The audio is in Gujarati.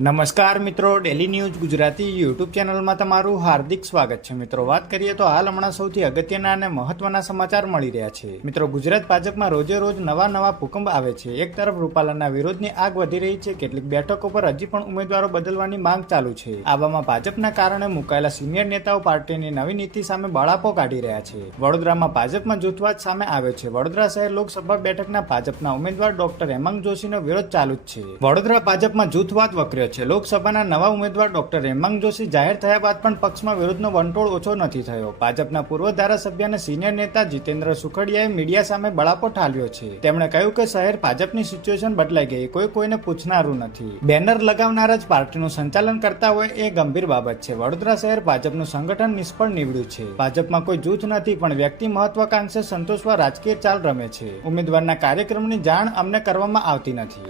નમસ્કાર મિત્રો, ડેલી ન્યૂઝ ગુજરાતી યુટ્યુબ ચેનલમાં તમારું હાર્દિક સ્વાગત છે. મિત્રો, વાત કરીએ તો હાલ હમણાં સૌથી અગત્યના અને મહત્વના સમાચાર મળી રહ્યા છે. મિત્રો, ગુજરાત ભાજપમાં રોજે રોજ નવા ભૂકંપ આવે છે. એક તરફ રૂપાલાના વિરોધની આગ વધી રહી છે, કેટલીક બેઠકો પર હજી પણ ઉમેદવારો બદલવાની માંગ ચાલુ છે. આવામાં ભાજપના કારણે મુકાયેલા સિનિયર નેતાઓ પાર્ટીની નવી નીતિ સામે બળાપો કાઢી રહ્યા છે. વડોદરામાં ભાજપમાં જૂથવાદ સામે આવ્યો છે. વડોદરા શહેર લોકસભા બેઠકના ભાજપના ઉમેદવાર ડોક્ટર હેમાંગ જોશીનો વિરોધ ચાલુ જ છે. વડોદરા ભાજપમાં જૂથવાદ વકર્યો છે. લોકસભાના નવા ઉમેદવાર ડોક્ટર હેમાંગ જોશી જાહેર થયા બાદ પણ પક્ષમાં વિરોધનો વંટોળ ઓછો નથી થયો. ભાજપના પૂર્વ ધારાસભ્ય અને સિનિયર નેતા જીતેન્દ્ર સુખડિયાએ મીડિયા સામે બળાપો ઠાલવ્યો છે. તેમણે કહ્યું કે શહેર ભાજપની સિચ્યુએશન બદલાઈ ગઈ, કોઈને પૂછનારું નથી. બેનર લગાવનાર જ પાર્ટીનું સંચાલન કરતા હોય એ ગંભીર બાબત છે. વડોદરા શહેર ભાજપનું સંગઠન નિષ્ફળ નીવડ્યું છે. ભાજપમાં કોઈ જૂથ નથી, પણ વ્યક્તિ મહત્વાકાંક્ષે સંતોષવા રાજકીય ચાલ રમે છે. ઉમેદવારના કાર્યક્રમની જાણ અમને કરવામાં આવતી નથી.